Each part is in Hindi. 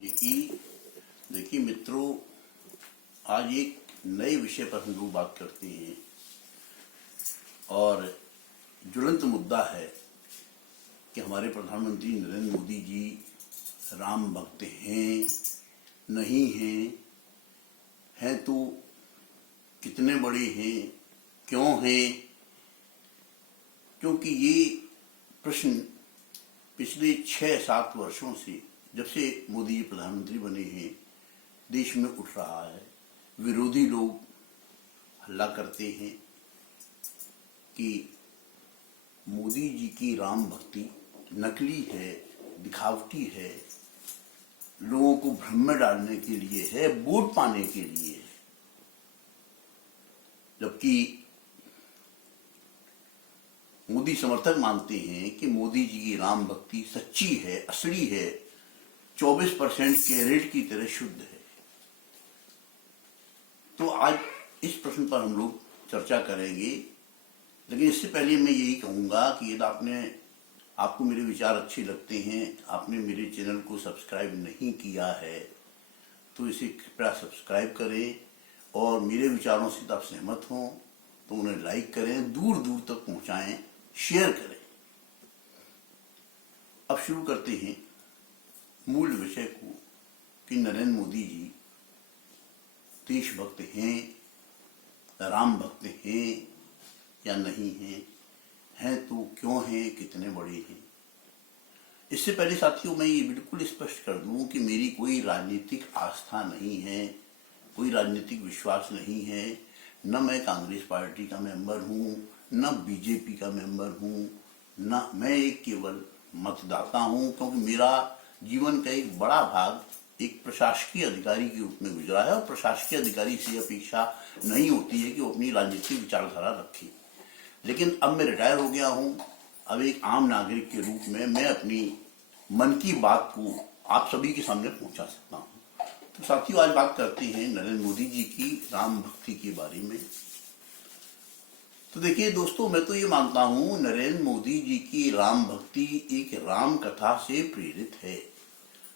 देखिए मित्रों, आज एक नए विषय पर हम लोग बात करते हैं और ज्वलंत मुद्दा है कि हमारे प्रधानमंत्री नरेंद्र मोदी जी राम भक्त हैं, नहीं हैं, हैं तो कितने बड़े हैं, क्यों हैं? क्योंकि ये प्रश्न पिछले 6-7 वर्षों से, जब से मोदी जी प्रधानमंत्री बने हैं, देश में उठ रहा है। विरोधी लोग हल्ला करते हैं कि मोदी जी की राम भक्ति नकली है, दिखावटी है, लोगों को भ्रम में डालने के लिए है, वोट पाने के लिए है। जबकि मोदी समर्थक मानते हैं कि मोदी जी की राम भक्ति सच्ची है, असली है, 24% कैरेट की तरह शुद्ध है। तो आज इस प्रश्न पर हम लोग चर्चा करेंगे, लेकिन इससे पहले मैं यही कहूँगा कि यदि आपको मेरे विचार अच्छे लगते हैं, आपने मेरे चैनल को सब्सक्राइब नहीं किया है, तो इसे कृपया सब्सक्राइब करें और मेरे विचारों से आप सहमत हों तो उन्हें लाइक करें, दूर दूर तक पहुँचाएं, शेयर करें। अब शुरू करते हैं मूल विषय को कि नरेंद्र मोदी जी देशभक्त हैं, राम भक्त हैं या नहीं हैं तो क्यों हैं, कितने बड़े हैं। इससे पहले साथियों, मैं ये बिल्कुल स्पष्ट कर दूं कि मेरी कोई राजनीतिक आस्था नहीं है, कोई राजनीतिक विश्वास नहीं है। न मैं कांग्रेस पार्टी का मेंबर हूं, न बीजेपी का मेंबर हूं, न मैं एक केवल मतदाता हूं, क्योंकि मेरा जीवन का एक बड़ा भाग एक प्रशासकीय अधिकारी के रूप में गुजरा है और प्रशासकीय अधिकारी से अपेक्षा नहीं होती है कि वो अपनी राजनीतिक विचारधारा रखे। लेकिन अब मैं रिटायर हो गया हूं, अब एक आम नागरिक के रूप में मैं अपनी मन की बात को आप सभी के सामने पहुंचा सकता हूं। तो साथियों, आज बात करते हैं नरेंद्र मोदी जी की राम भक्ति के बारे में। तो देखिए दोस्तों, मैं तो ये मानता हूं नरेंद्र मोदी जी की राम भक्ति एक राम कथा से प्रेरित है,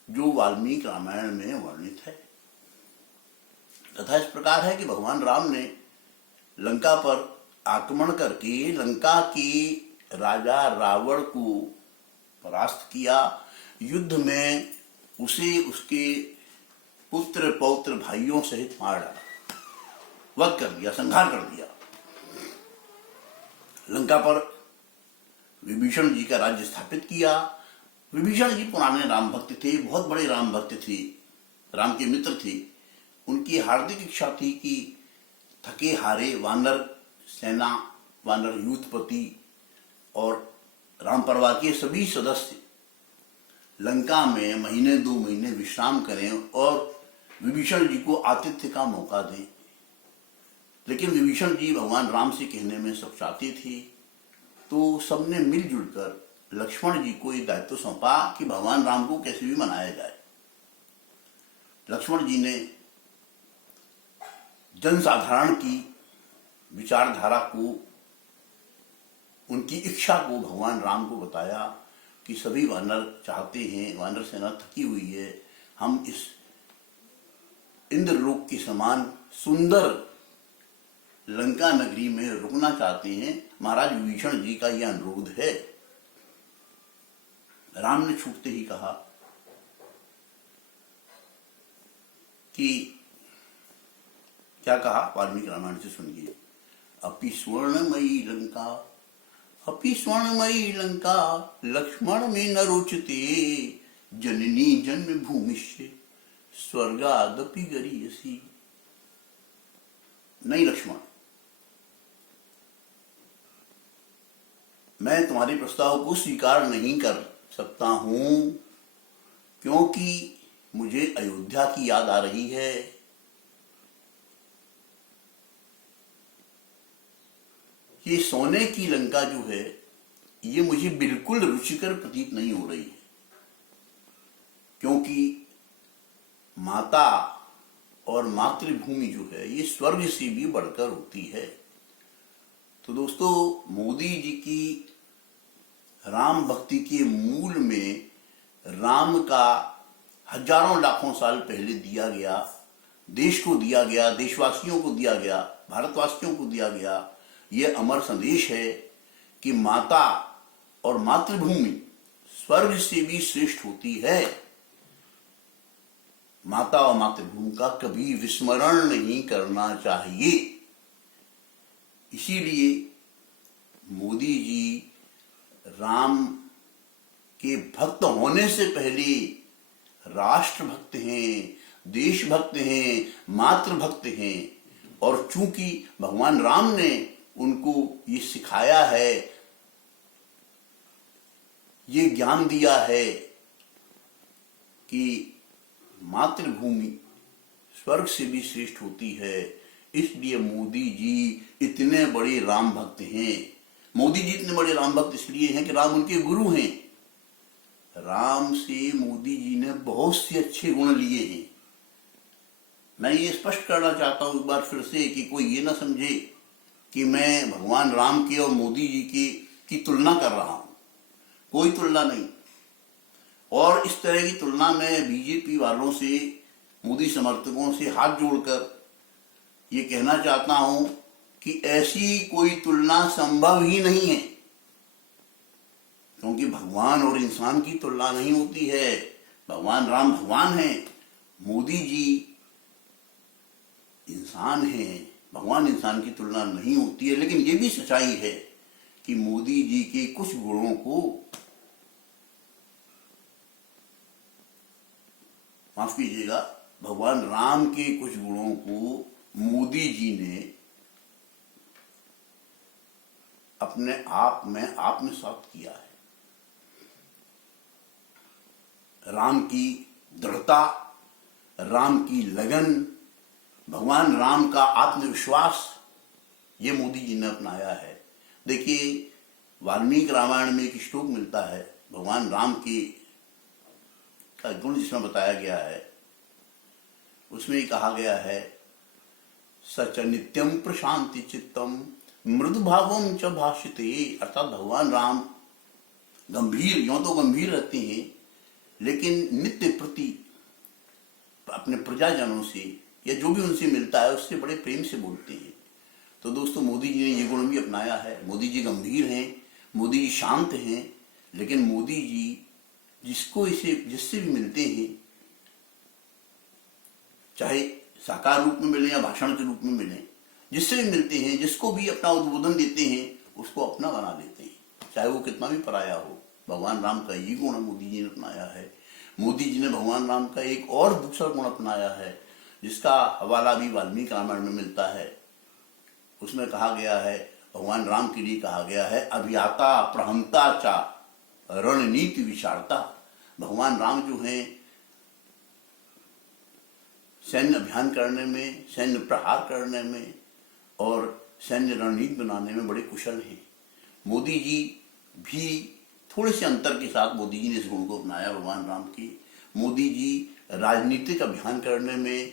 जो वाल्मीकि रामायण में वर्णित है। कथा इस प्रकार है कि भगवान राम ने लंका पर आक्रमण करके लंका के राजा रावण को परास्त किया। युद्ध में उसे उसके पुत्र पौत्र भाइयों सहित मार डाला, वध कर दिया, संहार कर दिया। लंका पर विभीषण जी का राज्य स्थापित किया। विभीषण जी पुराने राम भक्त थे, बहुत बड़े राम भक्त थे, राम के मित्र थे। उनकी हार्दिक इच्छा थी कि थके हारे वानर सेना, वानर यूथपति और राम परिवार के सभी सदस्य लंका में महीने 2 महीने विश्राम करें और विभीषण जी को आतिथ्य का मौका दें। लेकिन विभीषण जी भगवान राम से कहने में सचाते थे, तो सबने मिलजुल कर लक्ष्मण जी को ये दायित्व सौंपा कि भगवान राम को कैसे भी मनाया जाए। लक्ष्मण जी ने जनसाधारण की विचारधारा को, उनकी इच्छा को भगवान राम को बताया कि सभी वानर चाहते हैं, वानर सेना थकी हुई है, हम इस इंद्रलोक के समान सुंदर लंका नगरी में रुकना चाहते हैं। महाराज विभीषण जी का यह अनुरोध है। राम ने छूटते ही कहा कि क्या कहा, वाल्मीकि रामायण से सुनिए। अपि स्वर्णमयी लंका, अपि स्वर्णमयी लंका, लक्ष्मण में न रोचते, जननी जन्मभूमिश्च स्वर्गादपि गरीयसी। नहीं लक्ष्मण, मैं तुम्हारे प्रस्ताव को स्वीकार नहीं कर सकता हूं, क्योंकि मुझे अयोध्या की याद आ रही है। ये सोने की लंका जो है, ये मुझे बिल्कुल रुचिकर प्रतीत नहीं हो रही है, क्योंकि माता और मातृभूमि जो है ये स्वर्ग से भी बढ़कर होती है। तो दोस्तों, मोदी जी की राम भक्ति के मूल में राम का हजारों लाखों साल पहले दिया गया, देश को दिया गया, देशवासियों को दिया गया, भारतवासियों को दिया गया। ये अमर संदेश है कि माता और मातृभूमि स्वर्ग से भी श्रेष्ठ होती है। माता और मातृभूमि का कभी विस्मरण नहीं करना चाहिए। इसीलिए मोदी जी राम के भक्त होने से पहले राष्ट्रभक्त हैं, देशभक्त हैं, मातृभक्त हैं। और चूंकि भगवान राम ने उनको ये सिखाया है, ये ज्ञान दिया है कि मातृभूमि स्वर्ग से भी श्रेष्ठ होती है, इसलिए मोदी जी इतने बड़े राम भक्त हैं। मोदी जी इतने बड़े राम भक्त इसलिए हैं कि राम उनके गुरु हैं। राम से मोदी जी ने बहुत से अच्छे गुण लिए हैं। मैं ये स्पष्ट करना चाहता हूं एक बार फिर से कि कोई ये ना समझे कि मैं भगवान राम के और मोदी जी की तुलना कर रहा हूं। कोई तुलना नहीं। और इस तरह की तुलना में बीजेपी वालों से, मोदी समर्थकों से हाथ जोड़कर ये कहना चाहता हूं कि ऐसी कोई तुलना संभव ही नहीं है, क्योंकि भगवान और इंसान की तुलना नहीं होती है। भगवान राम भगवान हैं, मोदी जी इंसान हैं। भगवान इंसान की तुलना नहीं होती है। लेकिन ये भी सच्चाई है कि मोदी जी के कुछ गुणों को, माफ कीजिएगा, भगवान राम के कुछ गुणों को मोदी जी ने अपने आप में आत्मसात किया है। राम की दृढ़ता, राम की लगन, भगवान राम का आत्मविश्वास, ये मोदी जी ने अपनाया है। देखिए, वाल्मीकि रामायण में एक श्लोक मिलता है भगवान राम की का गुण जिसमें बताया गया है। उसमें कहा गया है, सच नित्यम प्रशांति चित्तम मृदु भावम च भाषिते। अर्थात भगवान राम गंभीर, यों तो गंभीर रहते हैं, लेकिन नित्य प्रति अपने प्रजाजनों से या जो भी उनसे मिलता है उससे बड़े प्रेम से बोलते हैं। तो दोस्तों, मोदी जी ने ये गुण भी अपनाया है। मोदी जी गंभीर हैं, मोदी जी शांत हैं, लेकिन मोदी जी जिससे भी मिलते हैं, चाहे साकार रूप में मिले या भाषण के रूप में मिले, जिससे भी मिलते हैं, जिसको भी अपना उद्बोधन देते हैं, उसको अपना बना देते हैं, चाहे वो कितना भी पराया हो। भगवान राम का ये गुण मोदी जी ने अपनाया है। मोदी जी ने भगवान राम का एक और दूसरा गुण अपनाया है, जिसका हवाला भी वाल्मीकि रामायण में मिलता है। उसमें कहा गया है, भगवान राम के लिए कहा गया है, अभियाता प्रहंता चा रणनीति विशारता। भगवान राम जो हैं सैन्य अभियान करने में, सैन्य प्रहार करने में और सैन्य रणनीति बनाने में बड़े कुशल हैं। मोदी जी भी थोड़े से अंतर के साथ मोदी जी ने इस गुण को अपनाया भगवान राम की। मोदी जी राजनीतिक अभियान करने में,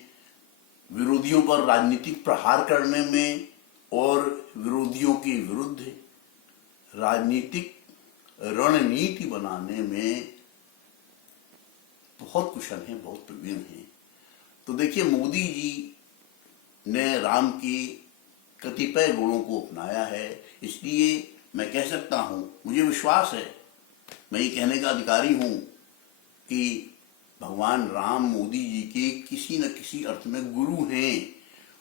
विरोधियों पर राजनीतिक प्रहार करने में और विरोधियों के विरुद्ध राजनीतिक रणनीति बनाने में बहुत कुशल हैं, बहुत प्रवीण हैं। तो देखिए, मोदी जी ने राम के कतिपय गुणों को अपनाया है। इसलिए मैं कह सकता हूं, मुझे विश्वास है, मैं ये कहने का अधिकारी हूं कि भगवान राम मोदी जी के किसी न किसी अर्थ में गुरु हैं।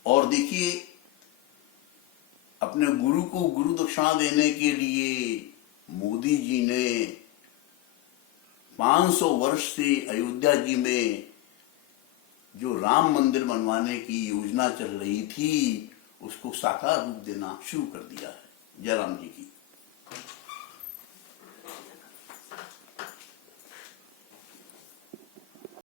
और देखिए, अपने गुरु को गुरु दक्षिणा देने के लिए मोदी जी ने 500 वर्ष से अयोध्या जी में जो राम मंदिर बनवाने की योजना चल रही थी, उसको साकार रूप देना शुरू कर दिया है। जय राम जी की।